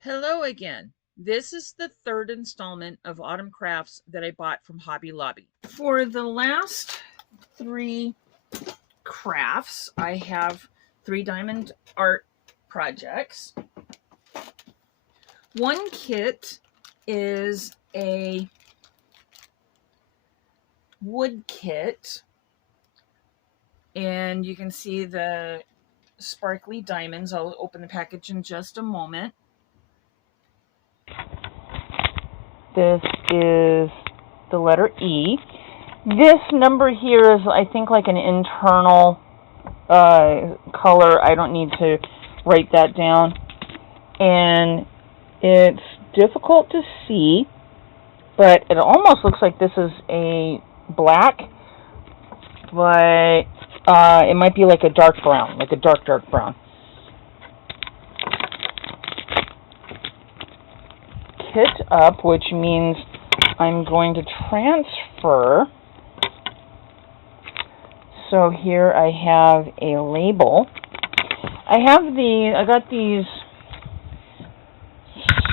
Hello again. This is the third installment of Autumn Crafts that I bought from Hobby Lobby. For the last three crafts, I have 3 diamond art projects. One kit is a wood kit, and you can see the sparkly diamonds. I'll open the package in just a moment. This is the letter E. This number here is, I think, like an internal color. I don't need to write that down. And it's difficult to see, but it almost looks like this is a black, but it might be like a dark brown, like a dark brown. Kit up, which means I'm going to transfer. So here I have a label. I got these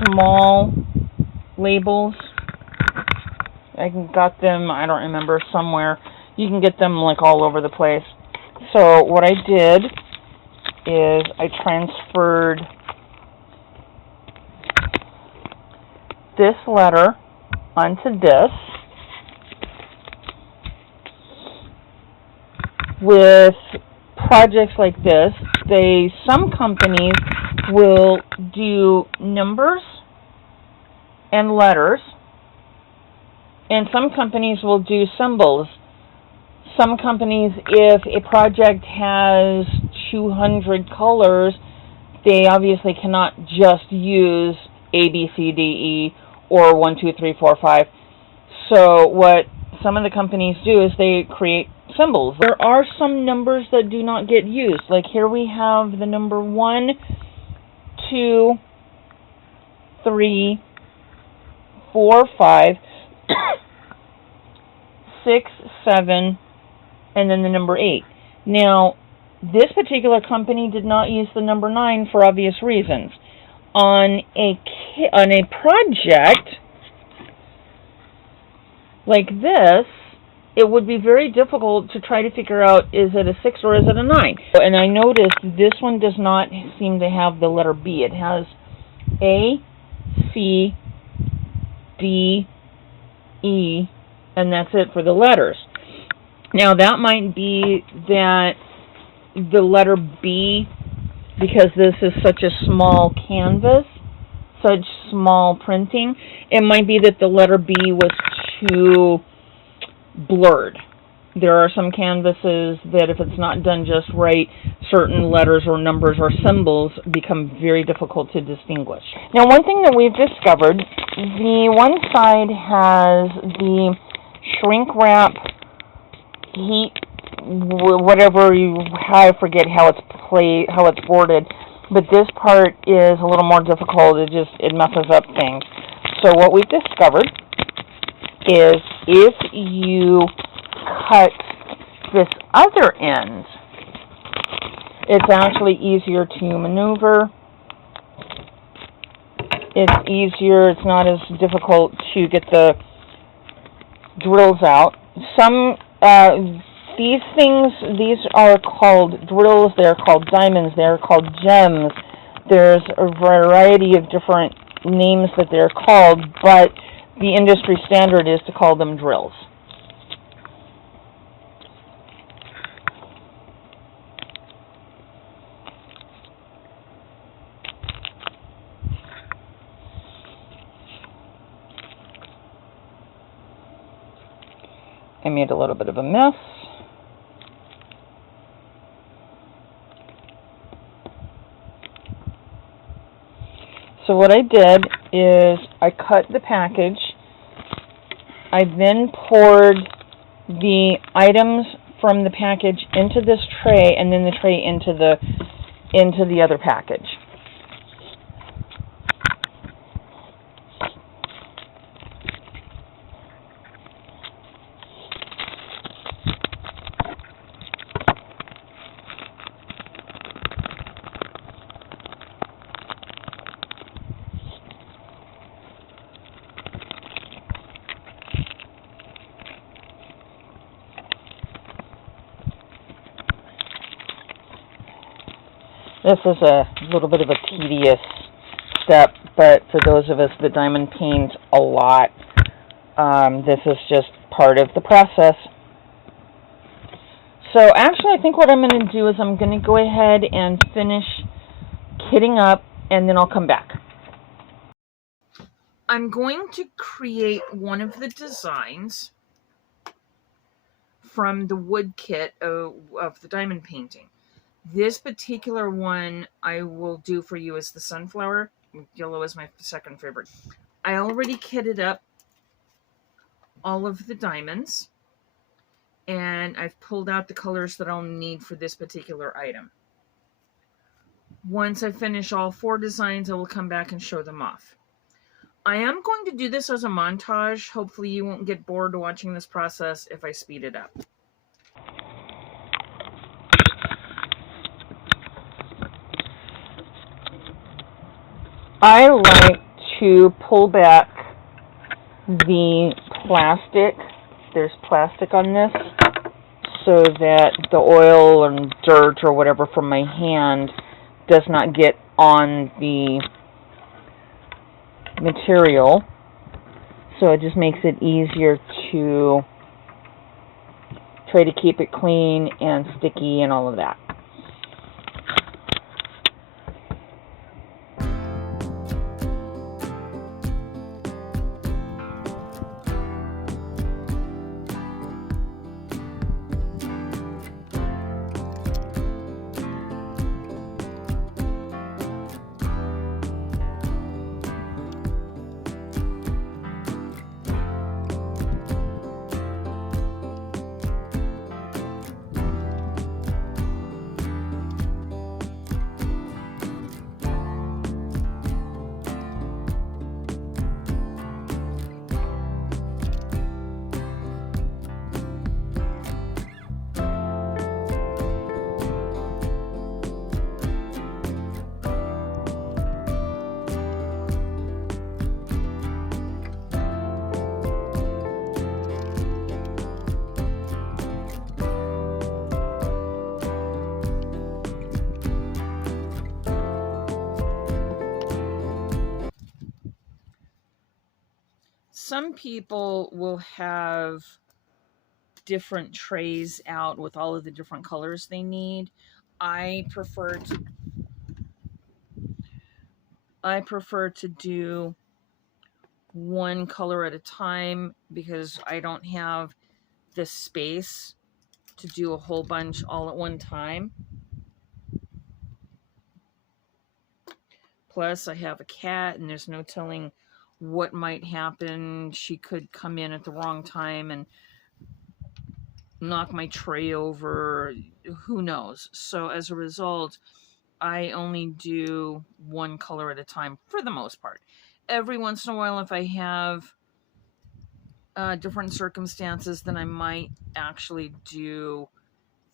small labels. I got them, I don't remember, somewhere. You can get them like all over the place. So what I did is I transferred this letter onto this. With projects like this, some companies will do numbers and letters, and some companies will do symbols. Some companies, if a project has 200 colors, they obviously cannot just use A, B, C, D, E, or 1, 2, 3, 4, 5. So what some of the companies do is they create symbols. There are some numbers that do not get used. Like here we have the number 1, 2, 3, 4, 5, 6, 7, and then the number 8. Now, this particular company did not use the number 9 for obvious reasons. On a project like this, it would be very difficult to try to figure out, is it a 6 or is it a 9? And I noticed this one does not seem to have the letter B. It has A, C, D, E, and that's it for the letters. Now that might be that the letter B, because this is such a small canvas, such small printing, it might be that the letter B was too blurred. There are some canvases that if it's not done just right, certain letters or numbers or symbols become very difficult to distinguish. Now, one thing that we've discovered, the one side has the shrink wrap heat, whatever I forget how it's boarded, but this part is a little more difficult. It messes up things. So what we've discovered is if you cut this other end, it's actually easier to maneuver. It's easier, it's not as difficult to get the drills out. These are called drills, they're called diamonds, they're called gems. There's a variety of different names that they're called, but the industry standard is to call them drills. I made a little bit of a mess. So what I did is I cut the package. I then poured the items from the package into this tray, and then the tray into the other package. This is a little bit of a tedious step, but for those of us that diamond paint a lot, this is just part of the process. So actually, I think what I'm going to do is I'm going to go ahead and finish kitting up, and then I'll come back. I'm going to create one of the designs from the wood kit of the diamond painting. This particular one I will do for you as the sunflower. Yellow is my second favorite. I already kitted up all of the diamonds, and I've pulled out the colors that I'll need for this particular item. Once I finish all 4 designs, I will come back and show them off. I am going to do this as a montage. Hopefully you won't get bored watching this process if I speed it up. I like to pull back the plastic. There's plastic on this so that the oil and dirt or whatever from my hand does not get on the material. So it just makes it easier to try to keep it clean and sticky and all of that. Some people will have different trays out with all of the different colors they need. I prefer to do one color at a time because I don't have the space to do a whole bunch all at one time. Plus, I have a cat, and there's no telling what might happen. She could come in at the wrong time and knock my tray over. Who knows? So as a result, I only do one color at a time for the most part. Every once in a while, if I have different circumstances, then I might actually do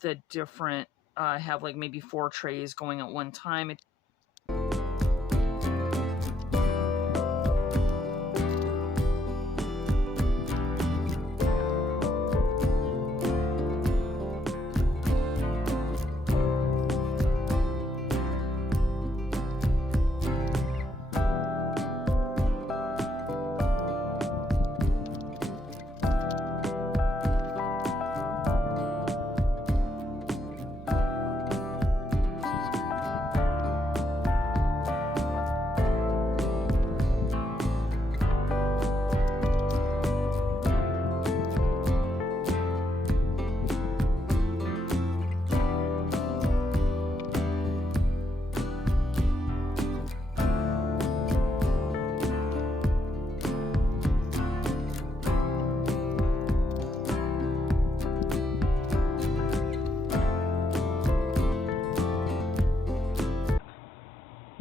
the different, have like maybe 4 trays going at one time.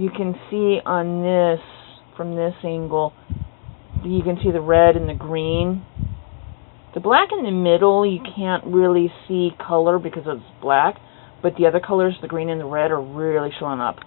You can see on this, from this angle, you can see the red and the green. The black in the middle, you can't really see color because it's black, but the other colors, the green and the red, are really showing up.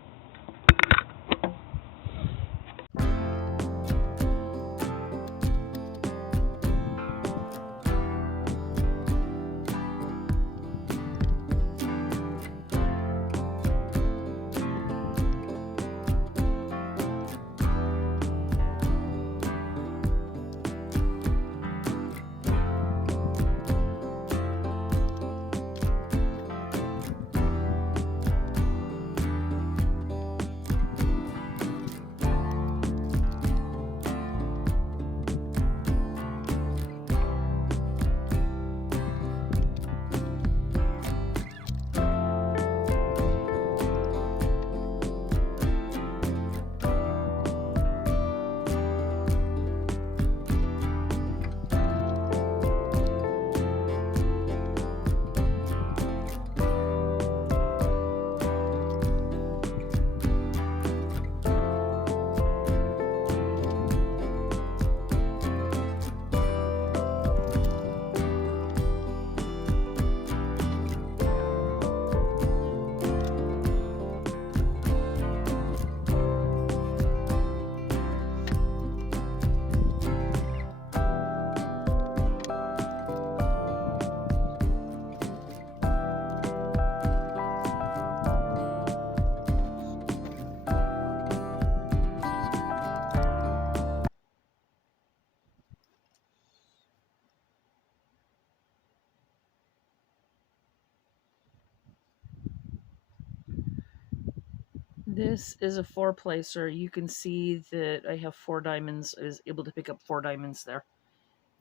This is a 4-placer. You can see that I have 4 diamonds. I was able to pick up 4 diamonds there.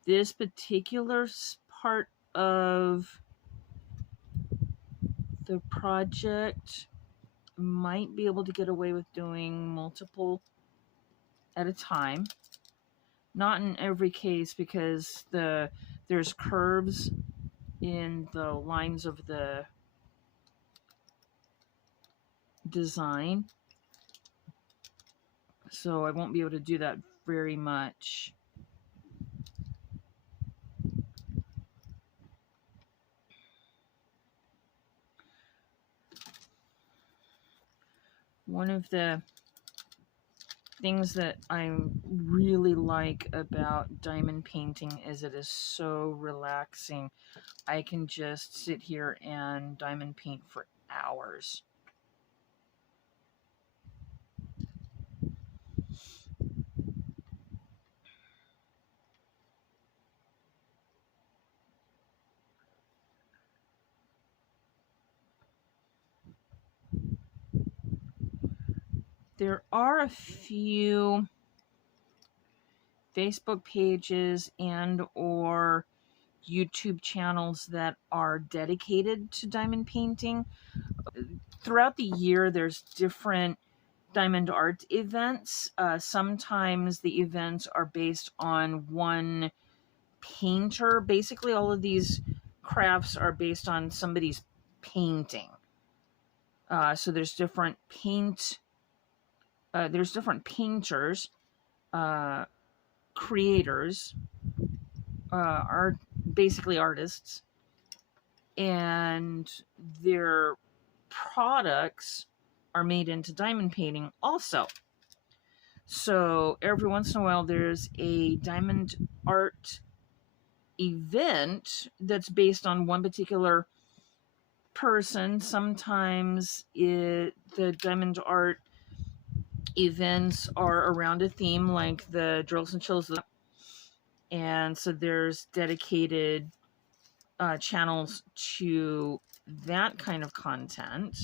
This particular part of the project might be able to get away with doing multiple at a time. Not in every case, because there's curves in the lines of the design, so I won't be able to do that very much. One of the things that I really like about diamond painting is it is so relaxing. I can just sit here and diamond paint for hours. There are a few Facebook pages and or YouTube channels that are dedicated to diamond painting. Throughout the year, there's different diamond art events. Sometimes the events are based on one painter. Basically, all of these crafts are based on somebody's painting. So there's different there's different painters, creators, are basically artists, and their products are made into diamond painting also. So every once in a while there's a diamond art event that's based on one particular person. Sometimes the diamond art events are around a theme, like the Drills and Chills, and so there's dedicated channels to that kind of content.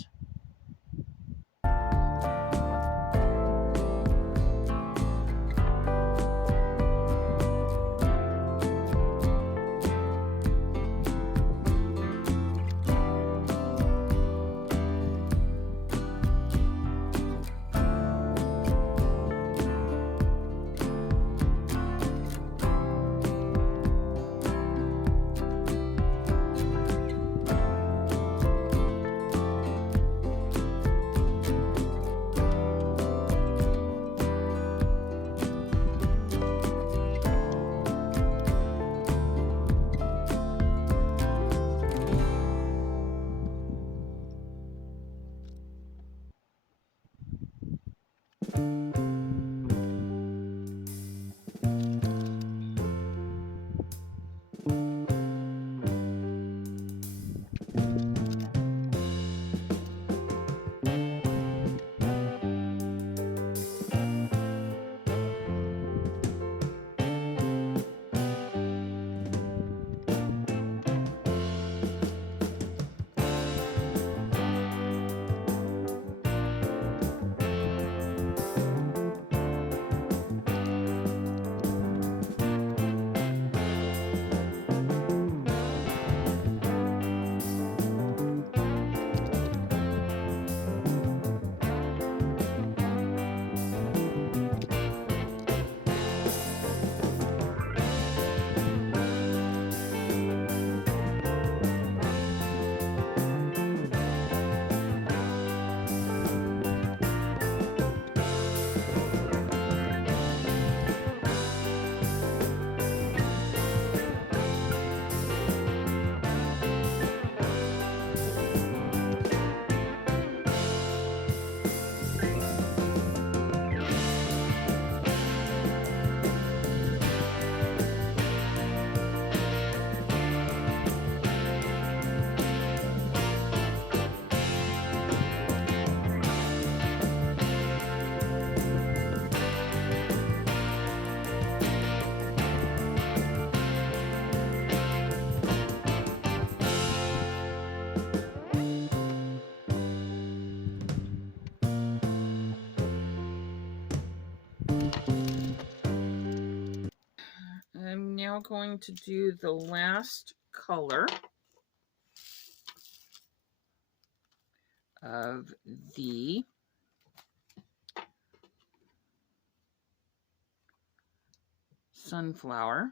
I'm now going to do the last color of the sunflower.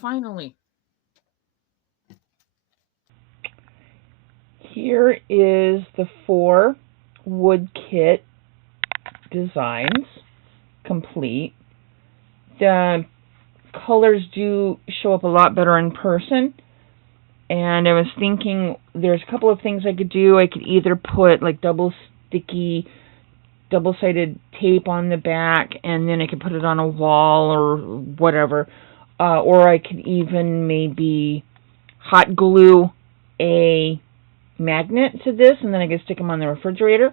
Finally. Here is the 4 wood kit designs complete. The colors do show up a lot better in person. And I was thinking there's a couple of things I could do. I could either put like double-sided tape on the back, and then I could put it on a wall or whatever. Or I could even maybe hot glue a magnet to this, and then I could stick them on the refrigerator.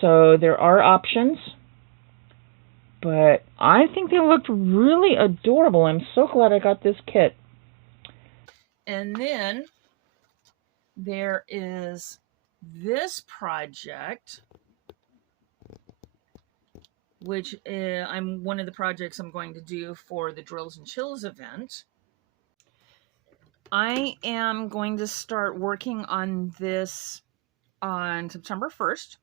So there are options. But I think they looked really adorable. I'm so glad I got this kit. And then there is this project, which I'm one of the projects I'm going to do for the Drills and Chills event. I am going to start working on this on September 1st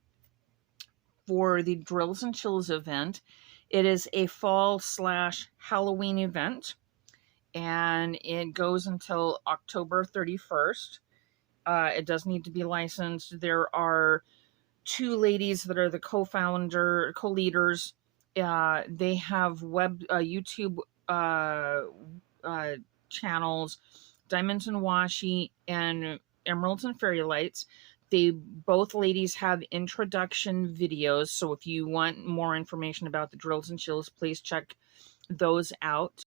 for the Drills and Chills event. It is a fall/Halloween event, and it goes until October 31st. It does need to be licensed. There are 2 ladies that are the co-leaders. They have YouTube channels, Diamonds and Washi and Emeralds and Fairy Lights. Both ladies have introduction videos, so if you want more information about the Drills and Chills, please check those out.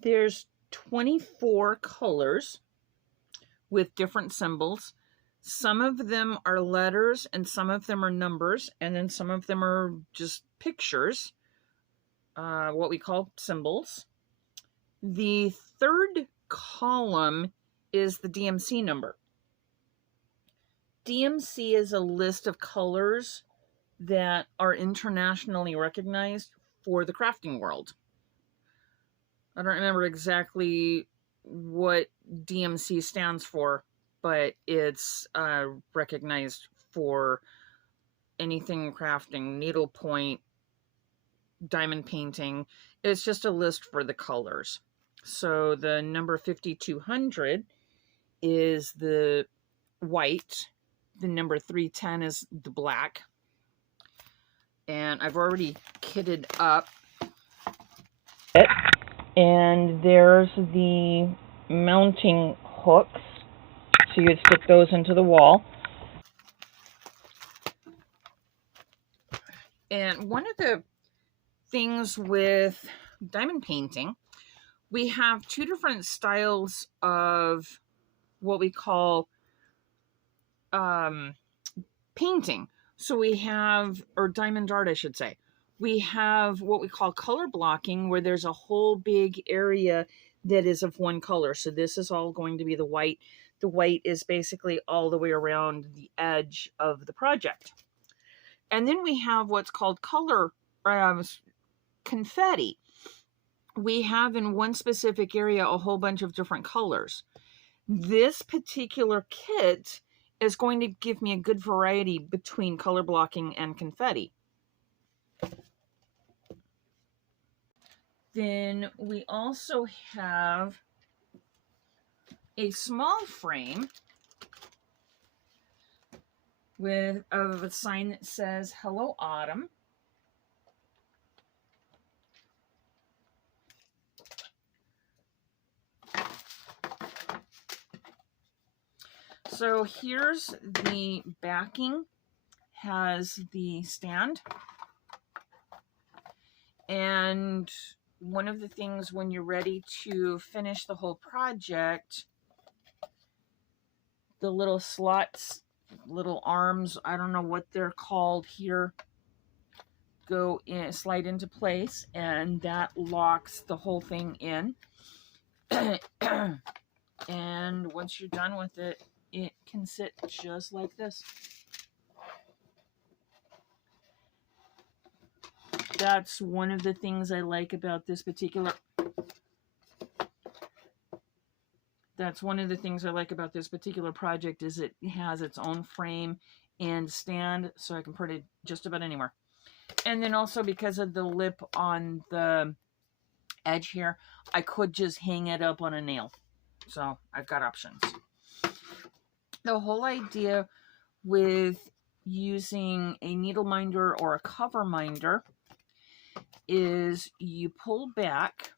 There's 24 colors with different symbols. Some of them are letters and some of them are numbers, and then some of them are just pictures, what we call symbols. The third column is the DMC number. DMC is a list of colors that are internationally recognized for the crafting world. I don't remember exactly what DMC stands for, but it's recognized for anything crafting, needlepoint, diamond painting. It's just a list for the colors. So the number 5200 is the white. The number 310 is the black. And I've already kitted up it. And there's the mounting hooks, so you'd stick those into the wall. And one of the things with diamond painting, we have 2 different styles of what we call painting. So we have, or diamond art, I should say. We have what we call color blocking, where there's a whole big area that is of one color. So this is all going to be the white. The white is basically all the way around the edge of the project. And then we have what's called color confetti. We have in one specific area a whole bunch of different colors. This particular kit is going to give me a good variety between color blocking and confetti. Then we also have a small frame with a sign that says Hello Autumn. So here's the backing, has the stand. And one of the things when you're ready to finish the whole project, the little slots, little arms, I don't know what they're called here, go in, slide into place, and that locks the whole thing in. And once you're done with it, it can sit just like this. That's one of the things I like about this particular project, is it has its own frame and stand, so I can put it just about anywhere. And then also, because of the lip on the edge here, I could just hang it up on a nail. So I've got options. The whole idea with using a needle minder or a cover minder is you pull back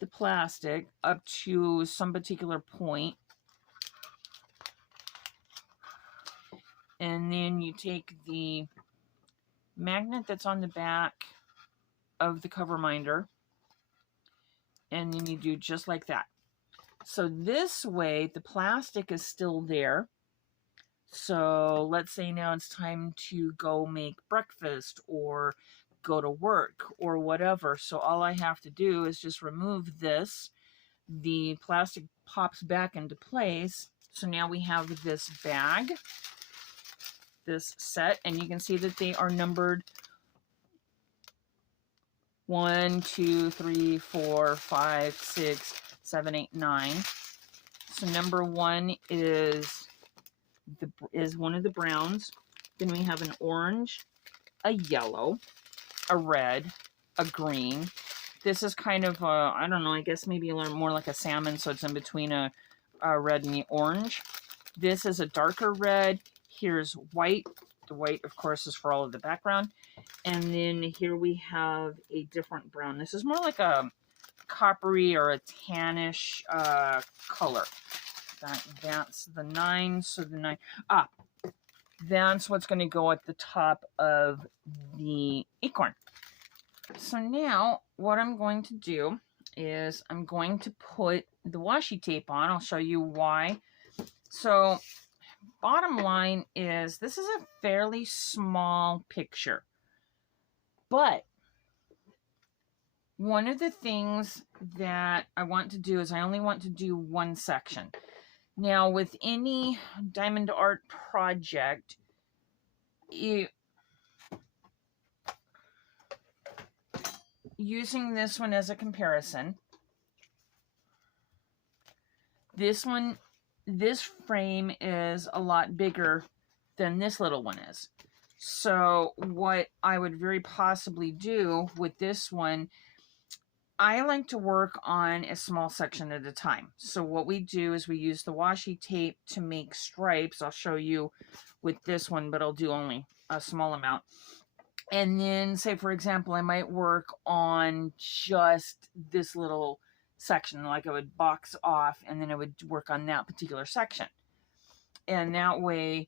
the plastic up to some particular point, and then you take the magnet that's on the back of the cover minder, and then you do just like that. So this way the plastic is still there. So let's say now it's time to go make breakfast or go to work or whatever. So all I have to do is just remove this. The plastic pops back into place. So now we have this bag, this set, and you can see that they are numbered 1, 2, 3, 4, 5, 6, 7, 8, 9. So number 1 is one of the browns. Then we have an orange, a yellow, a red, a green. This is kind of I don't know, I guess maybe a little more like a salmon, so it's in between a red and the orange. This is a darker red. Here's white. The white, of course, is for all of the background. And then here we have a different brown. This is more like a coppery or a tannish color. That's the 9. So the 9. That's what's going to go at the top of the acorn. So now what I'm going to do is I'm going to put the washi tape on. I'll show you why. So bottom line is this is a fairly small picture. But one of the things that I want to do is I only want to do one section. Now, with any diamond art project, using this one as a comparison, this frame is a lot bigger than this little one is. So what I would very possibly do with this one, I like to work on a small section at a time. So what we do is we use the washi tape to make stripes. I'll show you with this one, but I'll do only a small amount. And then, say, for example, I might work on just this little section, like I would box off, and then I would work on that particular section. And that way,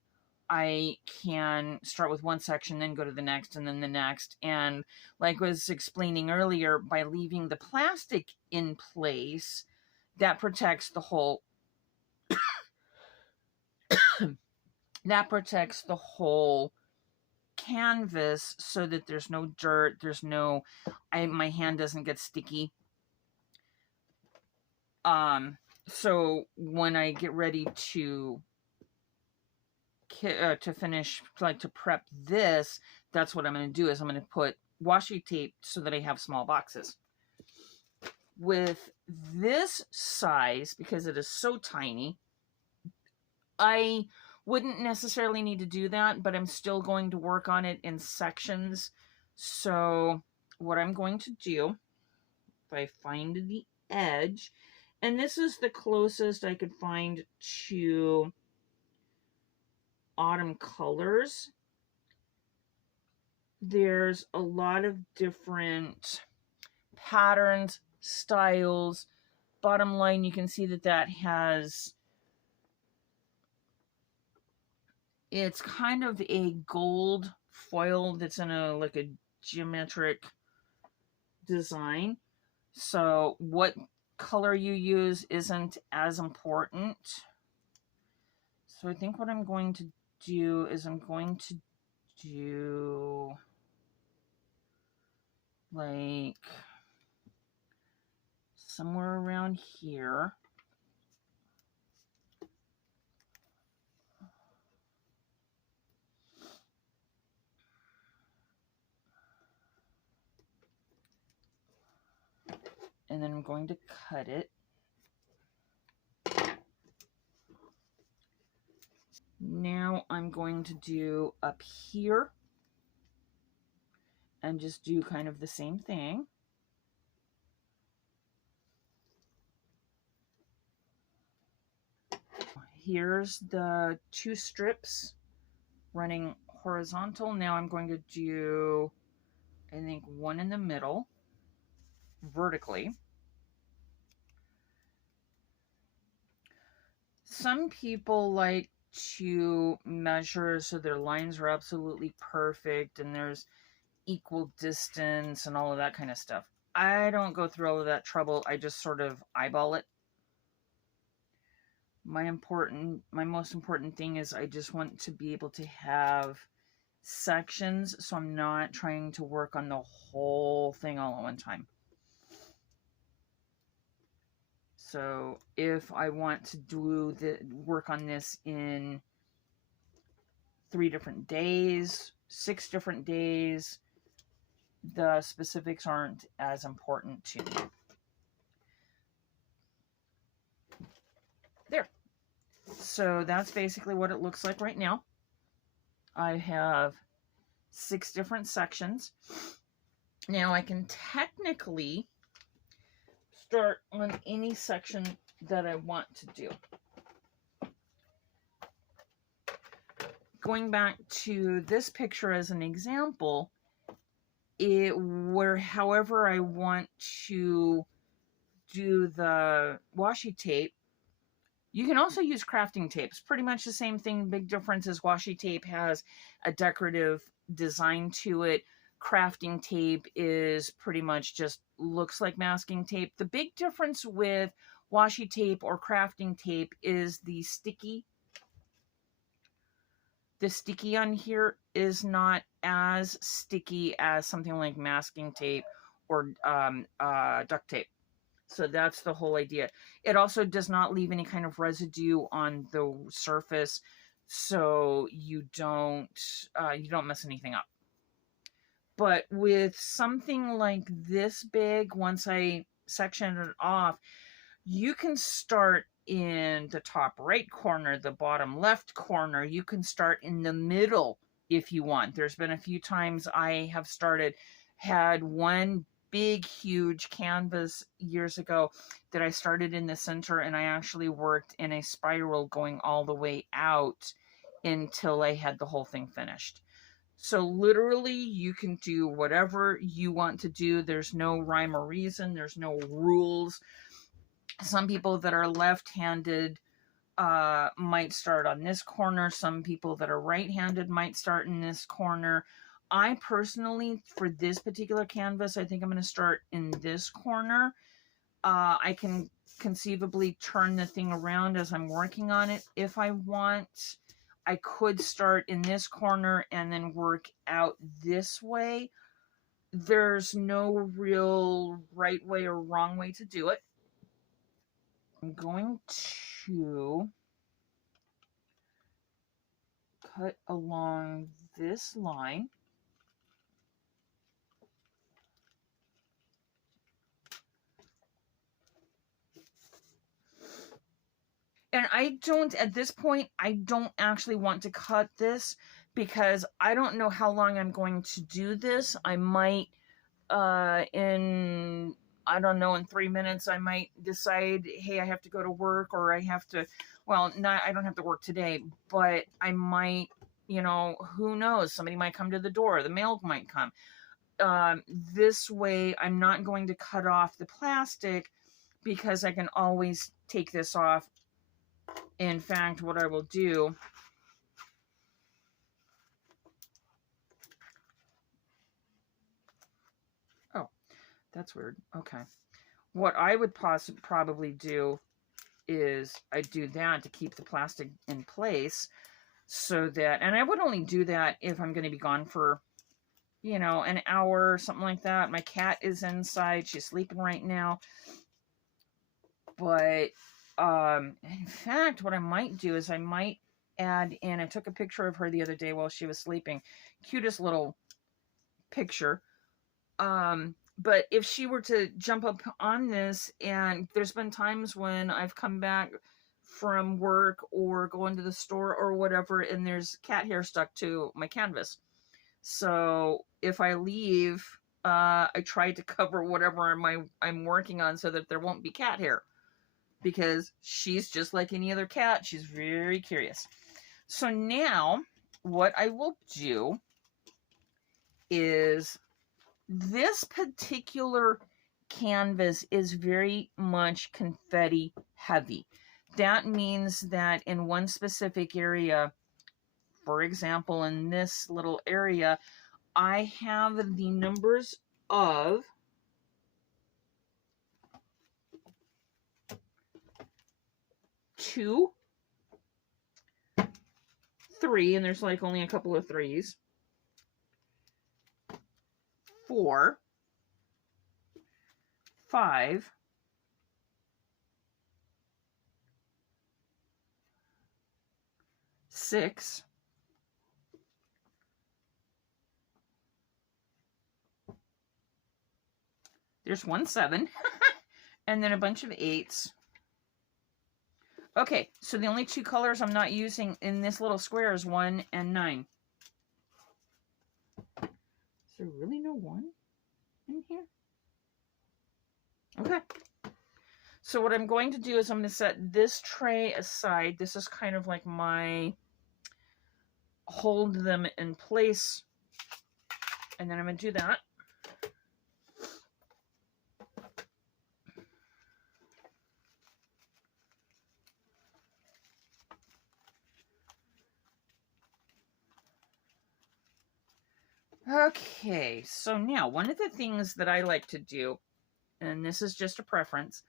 I can start with one section, then go to the next, and then the next. And like I was explaining earlier, by leaving the plastic in place, that protects the whole canvas, so that there's no dirt, my hand doesn't get sticky. So when I get ready to finish, like to prep this, that's what I'm going to do, is I'm going to put washi tape so that I have small boxes. With this size, because it is so tiny, I wouldn't necessarily need to do that, but I'm still going to work on it in sections. So what I'm going to do, if I find the edge, and this is the closest I could find to autumn colors. There's a lot of different patterns, styles. Bottom line, you can see that has, it's kind of a gold foil that's in like a geometric design. So what color you use isn't as important. So I think what I'm going to do is I'm going to do like somewhere around here. And then I'm going to cut it. Now I'm going to do up here and just do kind of the same thing. Here's the 2 strips running horizontal. Now I'm going to do I think one in the middle, vertically. Some people like to measure so their lines are absolutely perfect and there's equal distance and all of that kind of stuff. I don't go through all of that trouble. I just sort of eyeball it. My most important thing is I just want to be able to have sections, so I'm not trying to work on the whole thing all at one time. So if I want to do the work on this in 3 different days, 6 different days, the specifics aren't as important to me. There. So that's basically what it looks like right now. I have 6 different sections. Now I can technically start on any section that I want to do. Going back to this picture as an example, however I want to do the washi tape, you can also use crafting tape. It's pretty much the same thing. Big difference is washi tape has a decorative design to it. Crafting tape is pretty much just looks like masking tape. The big difference with washi tape or crafting tape is the sticky. The sticky on here is not as sticky as something like masking tape or duct tape. So that's the whole idea. It also does not leave any kind of residue on the surface, so you don't mess anything up. But with something like this big, once I section it off, you can start in the top right corner, the bottom left corner. You can start in the middle if you want. There's been a few times I have had one big, huge canvas years ago that I started in the center, and I actually worked in a spiral going all the way out until I had the whole thing finished. So literally you can do whatever you want to do. There's no rhyme or reason. There's no rules. Some people that are left-handed might start on this corner. Some people that are right-handed might start in this corner. I personally, for this particular canvas, I think I'm going to start in this corner. I can conceivably turn the thing around as I'm working on it if I want. I could start in this corner and then work out this way. There's no real right way or wrong way to do it. I'm going to cut along this line. And at this point, I don't actually want to cut this because I don't know how long I'm going to do this. I might, in 3 minutes, I might decide, hey, I have to go to work, or I don't have to work today, but I might, who knows? Somebody might come to the door. The mail might come. This way, I'm not going to cut off the plastic because I can always take this off. In fact, what I will do, oh, that's weird. Okay. What I would probably do is I do that to keep the plastic in place so that, and I would only do that if I'm going to be gone for, an hour or something like that. My cat is inside. She's sleeping right now. But in fact, what I might do is I might add in, I took a picture of her the other day while she was sleeping. Cutest little picture. But if she were to jump up on this, and there's been times when I've come back from work or going to the store or whatever, and there's cat hair stuck to my canvas. So if I leave, I try to cover whatever I'm working on so that there won't be cat hair. Because she's just like any other cat. She's very curious. So now, what I will do is This particular canvas is very much confetti heavy. That means that in one specific area, for example, in this little area, I have the numbers of 2, 3, and there's like only a couple of 3s, 4, 5, 6, there's 1 7, and then a bunch of 8s. Okay, so the only 2 colors I'm not using in this little square is 1 and 9. Is there really no 1 in here? Okay. So what I'm going to do is I'm going to set this tray aside. This is kind of like my hold them in place. And then I'm going to do that. Okay, so now one of the things that I like to do, and this is just a preference,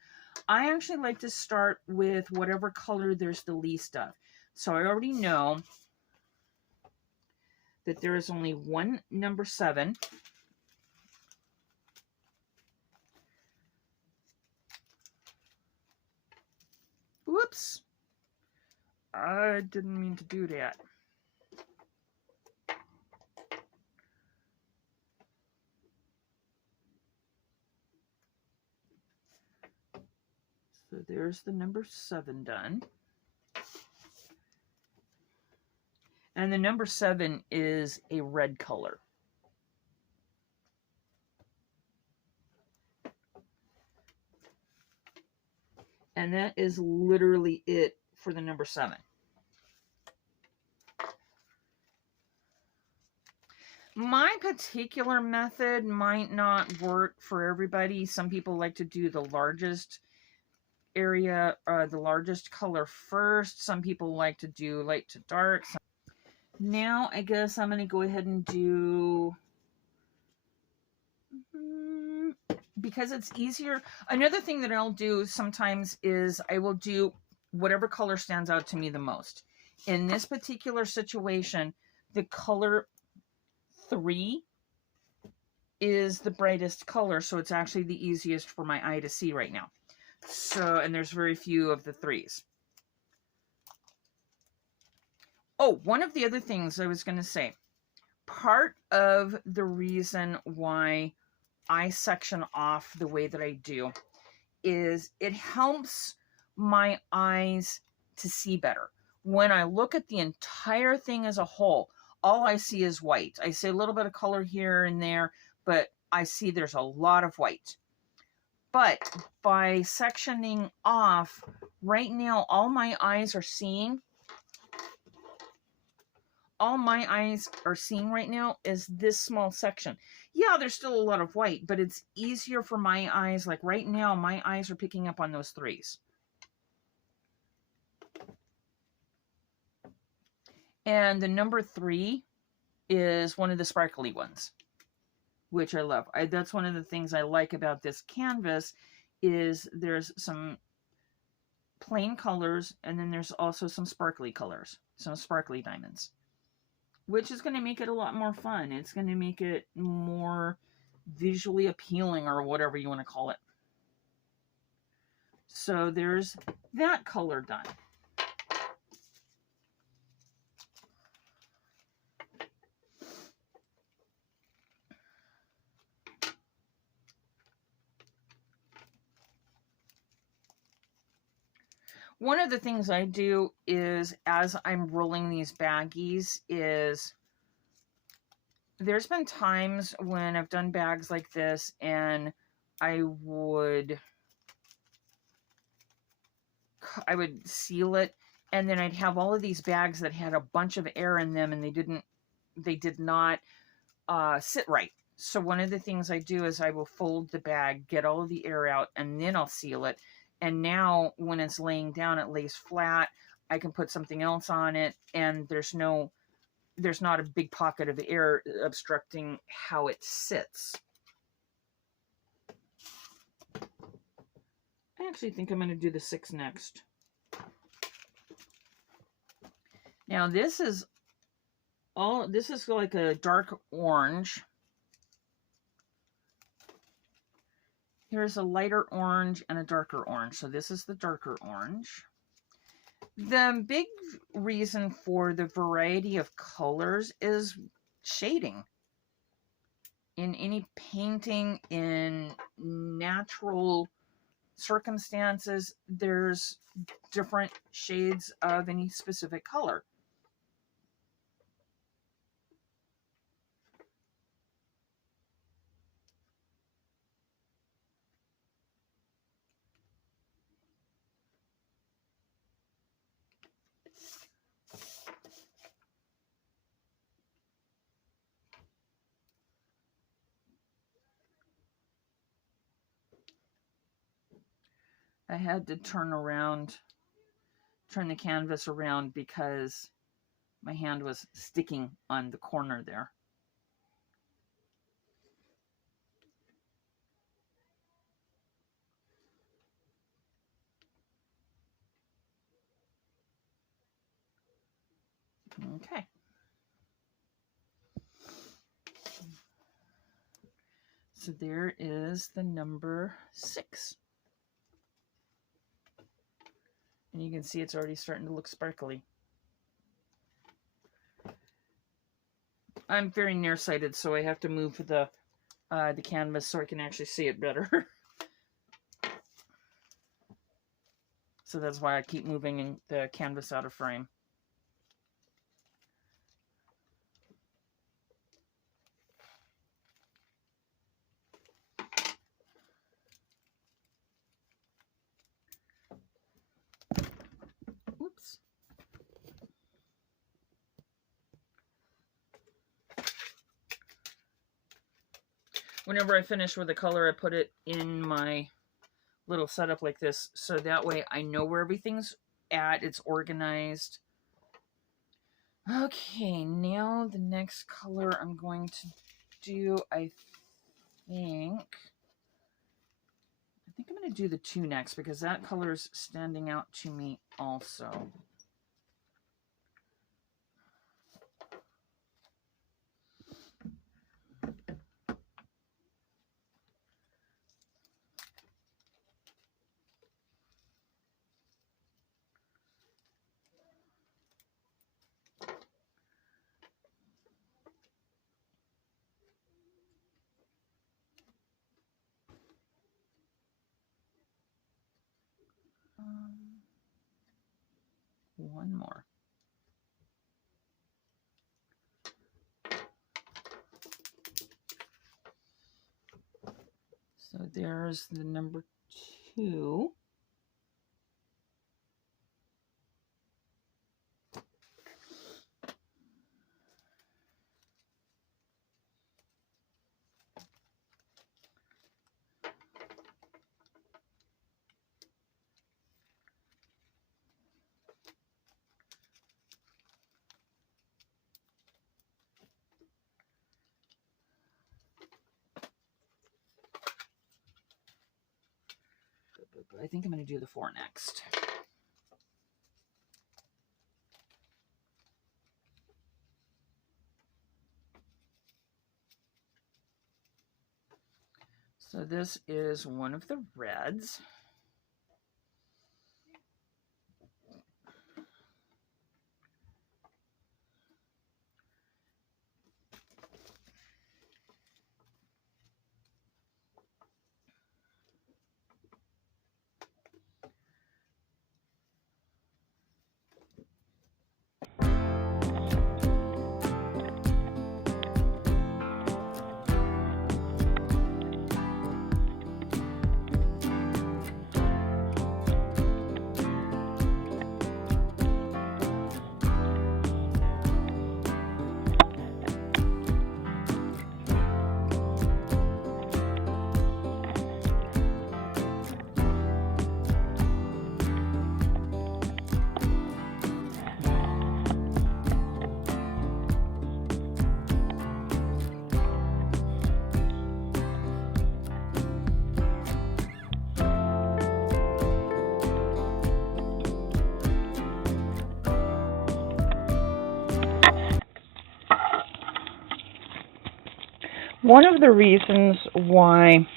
I actually like to start with whatever color there's the least of. So I already know that there is only one number 7. Whoops. I didn't mean to do that. So there's the number 7 done. And the number 7 is a red color. And that is literally it for the number 7. My particular method might not work for everybody. Some people like to do the largest area, the largest color first. Some people like to do light to dark. Now, I guess I'm going to go ahead and do, because it's easier. Another thing that I'll do sometimes is I will do whatever color stands out to me the most. In this particular situation, the color 3 is the brightest color, so it's actually the easiest for my eye to see right now. So, and there's very few of the 3s. Oh, one of the other things I was going to say, part of the reason why I section off the way that I do is it helps my eyes to see better. When I look at the entire thing as a whole, all I see is white. I see a little bit of color here and there, but I see there's a lot of white. But by sectioning off, right now, all my eyes are seeing right now is this small section. Yeah, there's still a lot of white, but it's easier for my eyes. Like right now, my eyes are picking up on those 3s. And the number 3 is one of the sparkly ones, which I love. That's one of the things I like about this canvas is there's some plain colors, and then there's also some sparkly colors, some sparkly diamonds, which is going to make it a lot more fun. It's going to make it more visually appealing, or whatever you want to call it. So there's that color done. One of the things I do is, as I'm rolling these baggies, is there's been times when I've done bags like this and I would seal it, and then I'd have all of these bags that had a bunch of air in them, and they did not sit right. So one of the things I do is I will fold the bag, get all of the air out, and then I'll seal it. And now when it's laying down, it lays flat. I can put something else on it, and there's not a big pocket of air obstructing how it sits. I actually think I'm going to do the 6 next. Now this is like a dark orange. Here's a lighter orange and a darker orange. So this is the darker orange. The big reason for the variety of colors is shading. In any painting, in natural circumstances, there's different shades of any specific color. I had to turn the canvas around because my hand was sticking on the corner there. Okay. So there is the number 6. And you can see it's already starting to look sparkly. I'm very nearsighted, so I have to move the canvas so I can actually see it better. So that's why I keep moving the canvas out of frame. Oops. Whenever I finish with a color, I put it in my little setup like this, so that way I know where everything's at, it's organized. Okay, now the next color I'm going to do, I think I'm going to do the 2 next, because that color is standing out to me also. One more. So there's the number 2. But I think I'm going to do the 4 next. So this is one of the reds. One of the reasons why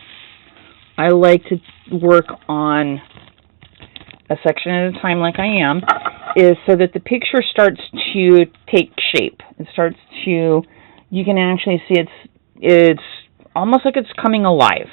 I like to work on a section at a time like I am is so that the picture starts to take shape. It starts to, you can actually see it's almost like it's coming alive.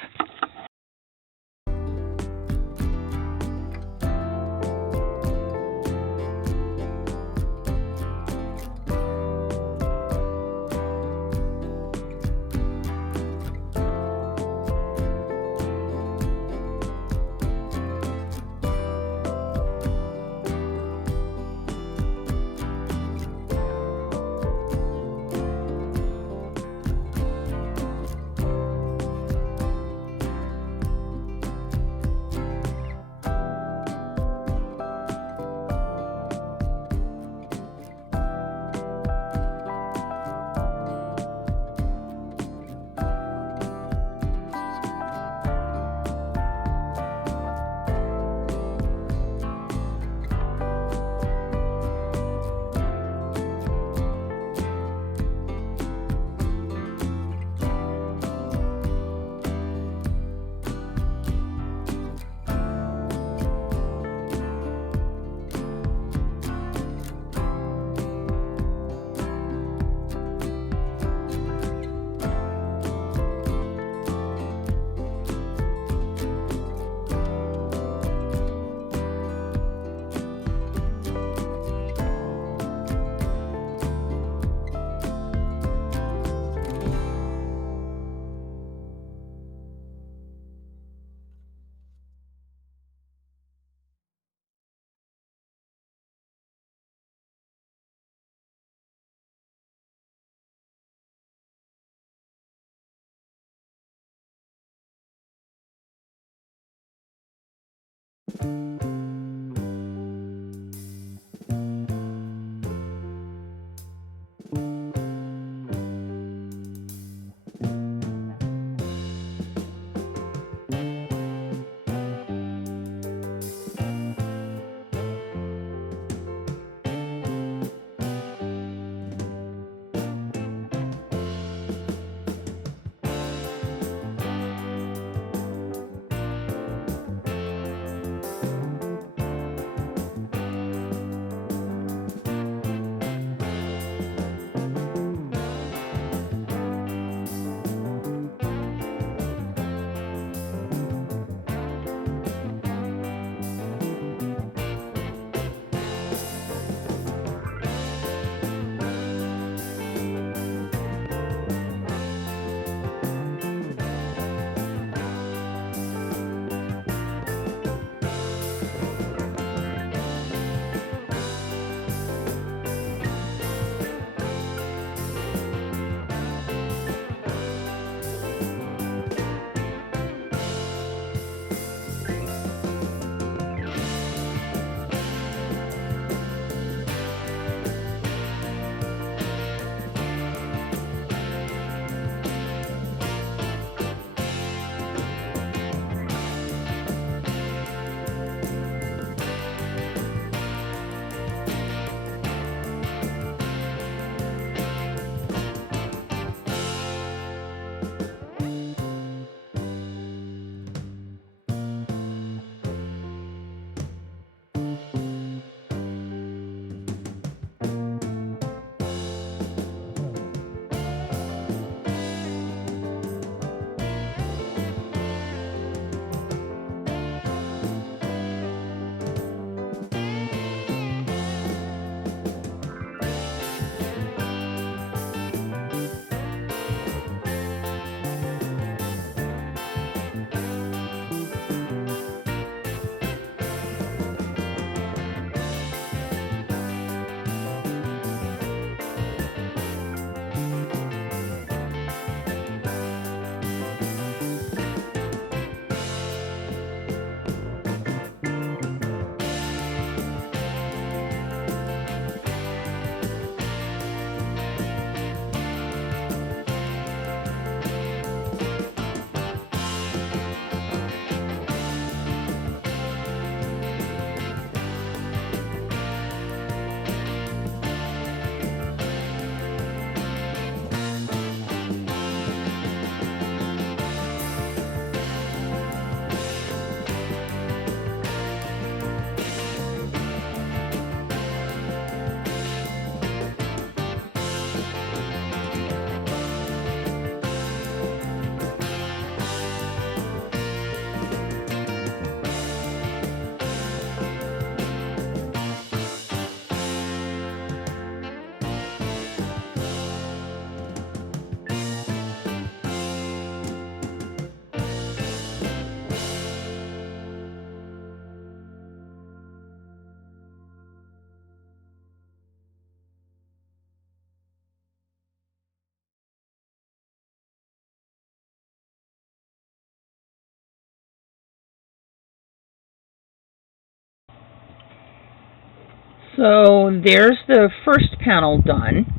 So there's the first panel done.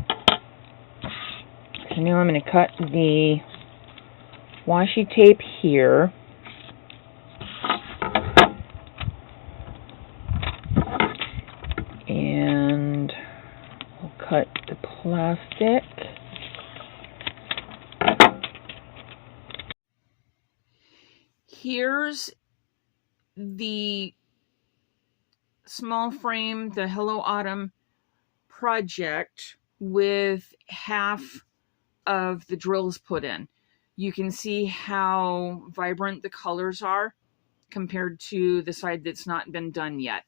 So now I'm going to cut the washi tape here. And we'll cut the plastic. Here's the small frame, the Hello Autumn project, with half of the drills put in. You can see how vibrant the colors are compared to the side that's not been done yet.